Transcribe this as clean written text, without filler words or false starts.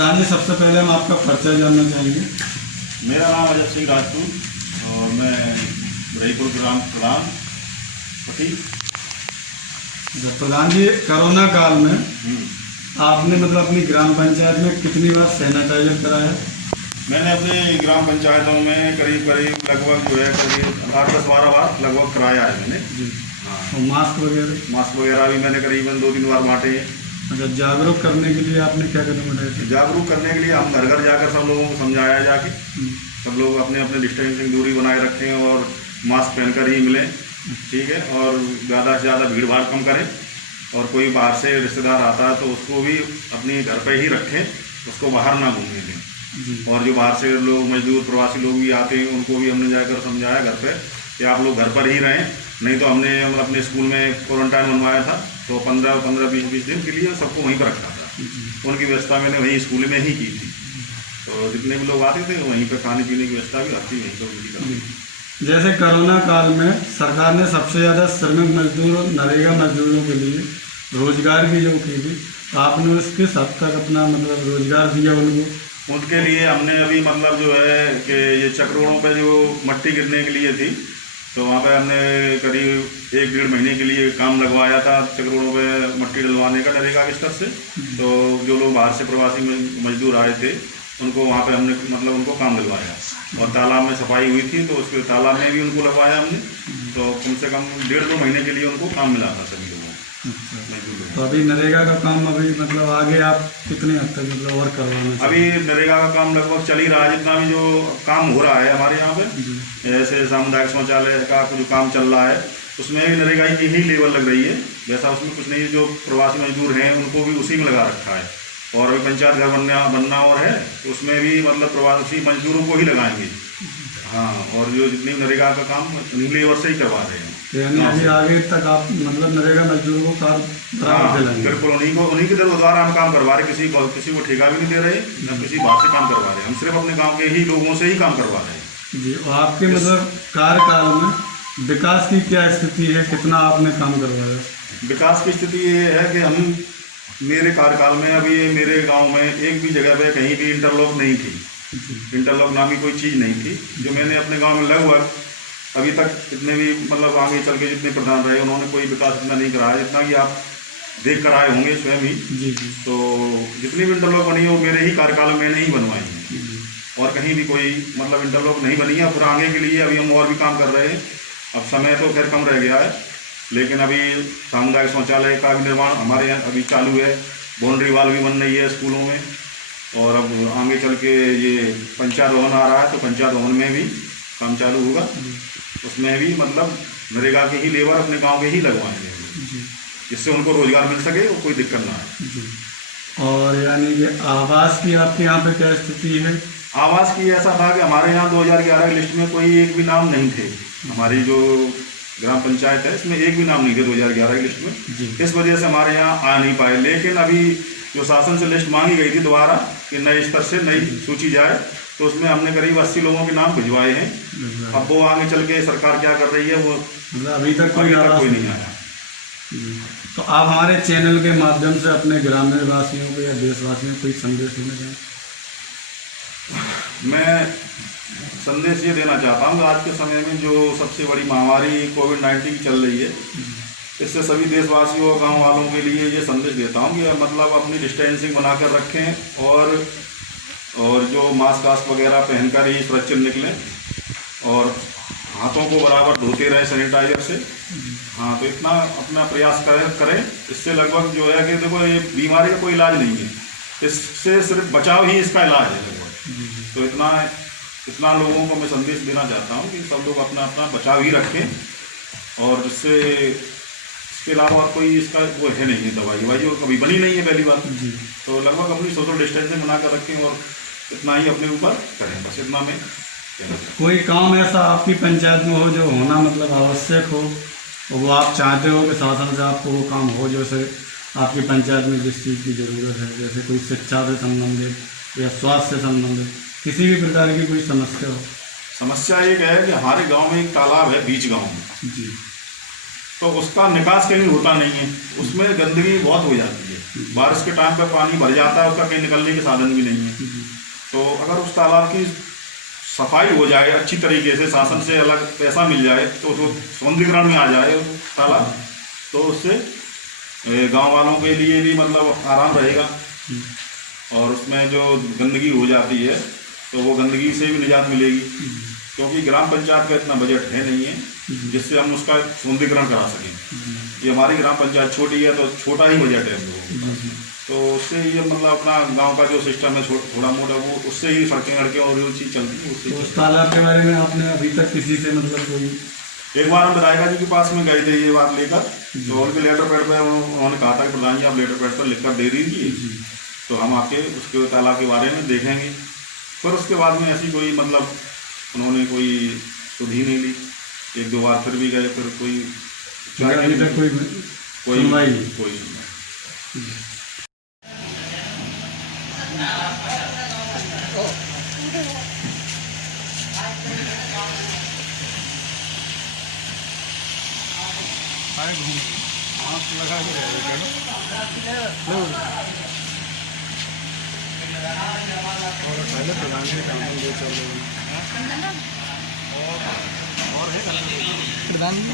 प्रधान जी, सबसे पहले हम आपका परिचय जानना चाहेंगे। मेरा नाम अजय सिंह राजपूत और मैं रईपुर ग्राम प्रधान पति। प्रधान जी, कोरोना काल में आपने मतलब अपनी ग्राम पंचायत में कितनी बार सैनिटाइजर कराया? मैंने अपने ग्राम पंचायतों में करीब लगभग जो है करीब 8-10-12 बार लगभग कराया है मैंने। हाँ, और मास्क वगैरह भी मैंने करीबन 2-3 बार बांटे हैं। अच्छा, जागरूक करने के लिए आपने क्या कदम उठाए थे? जागरूक करने के लिए हम घर घर जाकर सब लोगों को समझाया जाके सब लोग अपने अपने डिस्टेंसिंग दूरी बनाए रखें और मास्क पहनकर ही मिलें, ठीक है। और ज़्यादा से ज़्यादा भीड़ भाड़ कम करें और कोई बाहर से रिश्तेदार आता है तो उसको भी अपने घर पे ही रखें, उसको बाहर ना घूमने दें। और जो बाहर से लोग मजदूर प्रवासी लोग भी आते हैं उनको भी हमने जाकर समझाया घर पे कि आप लोग घर पर ही रहें। नहीं तो हमने मतलब अपने स्कूल में क्वारंटाइन बनवाया था तो 15-20 दिन के लिए सबको वहीं पर रखा था। उनकी व्यवस्था मैंने वहीं स्कूल में ही की थी। तो जितने भी लोग आते थे वहीं पर खाने पीने की व्यवस्था भी आती वहीं पर उनकी करती। जैसे कोरोना काल में सरकार ने सबसे ज़्यादा श्रमिक मजदूर और नरेगा मजदूरों के लिए रोजगार की जो की थी, आपने उसके हद तक अपना मतलब रोजगार दिया उनको? उनके लिए हमने अभी मतलब जो है कि ये चक रोडों पे जो मट्टी गिरने के लिए थी तो वहाँ पे हमने करीब 1-1.5 महीने के लिए काम लगवाया था चक रोडों पे मट्टी डलवाने का नरेगा के स्तर से। तो जो लोग बाहर से प्रवासी मजदूर आए थे उनको वहाँ पे हमने मतलब उनको काम दिलवाया और तालाब में सफाई हुई थी तो उसके तालाब में भी उनको लगवाया हमने। तो कम से कम 1.5-2 महीने के लिए उनको काम मिला था सभी लोगों को। तो अभी नरेगा का काम अभी मतलब आगे आप कितने हद तक मतलब और करवाना? अभी नरेगा का काम लगभग चल ही रहा है। जितना भी जो काम हो रहा है हमारे यहाँ पे, जैसे सामुदायिक शौचालय का जो काम चल रहा है उसमें भी नरेगा की ही लेबर लग रही है। जैसा उसमें कुछ नहीं, जो प्रवासी मजदूर हैं उनको भी उसी में लगा रखा है। और अभी पंचायत घर बनना और है तो उसमें भी मतलब प्रवासी मजदूरों को ही लगाएंगे। हाँ, और जो जितनी नरेगा का काम लेबर से ही करवा रहे हैं। यानी अभी आगे तक आप मतलब नरेगा मजदूरों को काम बिल्कुल उन्हीं के द्वारा हम काम करवा रहे। किसी को ठेका भी नहीं दे रहे, न किसी बाहर से काम करवा रहे। हम सिर्फ अपने गांव के ही लोगों से ही काम करवा रहे हैं जी। और आपके मतलब कार्यकाल में विकास की क्या स्थिति है, कितना आपने काम करवाया? विकास की स्थिति ये है कि मेरे कार्यकाल में अभी मेरे गांव में एक भी जगह पे कहीं भी इंटरलॉक नहीं थी। इंटरलॉक नामी कोई चीज़ नहीं थी। जो मैंने अपने गांव में लगभग अभी तक जितने भी मतलब आगे चल के जितने प्रधान रहे उन्होंने कोई विकास इतना नहीं कराया जितना कि आप देख कर आए होंगे स्वयं ही। जी। तो जितनी भी इंटरलॉक बनी है वो मेरे ही कार्यकाल में नहीं बनवाई है और कहीं भी कोई मतलब इंटरलॉक नहीं बनी है। फिर आगे के लिए अभी हम और भी काम कर रहे हैं। अब समय तो खैर कम रह गया है लेकिन अभी सामुदायिक शौचालय का भी निर्माण हमारे यहाँ अभी चालू है। बाउंड्री वाल भी बन रही है स्कूलों में। और अब आगे चल के ये पंचायत भवन आ रहा है तो पंचायत भवन में भी काम चालू होगा। उसमें भी मतलब नरेगा के ही लेबर अपने गांव के ही लगवाएंगे जिससे उनको रोजगार मिल सके और कोई दिक्कत ना आए। और यानी कि आवास की आपके यहाँ पे क्या स्थिति है? आवास की ऐसा था कि हमारे यहाँ 2011 की लिस्ट में कोई एक भी नाम नहीं थे। हमारी जो ग्राम पंचायत है इसमें एक भी नाम नहीं थे 2011 की लिस्ट में। इस वजह से हमारे यहाँ आ नहीं पाए। लेकिन अभी जो शासन से लिस्ट मांगी गई थी दोबारा कि नए स्तर से नई सूची जाए तो उसमें हमने करीब 80 लोगों के नाम भिजवाए हैं। अब वो आगे चल के सरकार क्या कर रही है वो मतलब अभी तक कोई नहीं आया। तो आप हमारे चैनल के माध्यम से अपने ग्रामीण वासियों को या देशवासियों को कोई संदेश देना चाहें? मैं संदेश ये देना चाहता हूँ कि आज के समय में जो सबसे बड़ी महामारी कोविड-19 की चल रही है इससे सभी देशवासियों गांव वालों के लिए ये संदेश देता हूँ कि मतलब अपनी डिस्टेंसिंग बनाकर रखें और जो मास्क वगैरह पहनकर ही सुरक्षित निकलें और हाथों को बराबर धोते रहें सैनिटाइजर से। हाँ, तो इतना अपना प्रयास करें। इससे लगभग जो है कि देखो ये बीमारी का कोई इलाज नहीं है, इससे सिर्फ बचाव ही इसका इलाज है लगभग। तो इतना लोगों को मैं संदेश देना चाहता हूँ कि सब लोग अपना बचाव ही रखें और जिससे इसके अलावा और कोई इसका वो है नहीं है दवाई जो कभी बनी नहीं है पहली बात। तो लगभग अपनी सोशल डिस्टेंसिंग बनाकर रखें और इतना ही अपने ऊपर करें। बस इतना में कोई काम ऐसा आपकी पंचायत में हो जो होना मतलब आवश्यक हो और वो आप चाहते हो कि शासन से आपको वो काम हो जैसे आपकी पंचायत में जिस चीज़ की ज़रूरत है, जैसे कोई शिक्षा से संबंधित या स्वास्थ्य से संबंधित किसी भी प्रकार की कोई समस्या हो? समस्या एक है कि हमारे गांव में एक तालाब है बीच गांव में। जी। तो उसका निकास कहीं होता नहीं है, उसमें गंदगी बहुत हो जाती है। बारिश के टाइम पर पानी भर जाता है, उसका कहीं निकलने के साधन भी नहीं है। तो अगर उस तालाब की सफाई हो जाए अच्छी तरीके से, शासन से अलग पैसा मिल जाए, तो उसको सौंदर्यीकरण में आ जाए तालाब, तो उससे गांव वालों के लिए भी मतलब आराम रहेगा। और उसमें जो गंदगी हो जाती है तो वो गंदगी से भी निजात मिलेगी, क्योंकि ग्राम पंचायत का इतना बजट है नहीं है जिससे हम उसका सौंदर्यीकरण करा सकें। ये हमारी ग्राम पंचायत छोटी है तो छोटा ही बजट है तो उससे ये मतलब अपना गांव का जो सिस्टम है थोड़ा मोटा, वो उससे ही सड़कें अड़कें और जो चीज़ चलती है उससे। तो उस तालाब के बारे में आपने अभी तक किसी से मतलब कोई? एक बार हम विधायिका जी के पास में गए थे ये बात लेकर, तो उनके लेटर पैड पर उन्होंने कहा था कि प्रधान जी आप लेटर पैड पर लिखकर दे दीजिए, तो हम आके उसके तालाब के बारे में देखेंगे। पर उसके बाद में ऐसी कोई मतलब उन्होंने कोई सुध ही नहीं ली। एक दो बार फिर भी गए, फिर कोई अभी तक कोई सुनवाई नहीं। कोई सुनवाई। पहले प्रधान जी काम ले चल रहे हैं प्रधान जी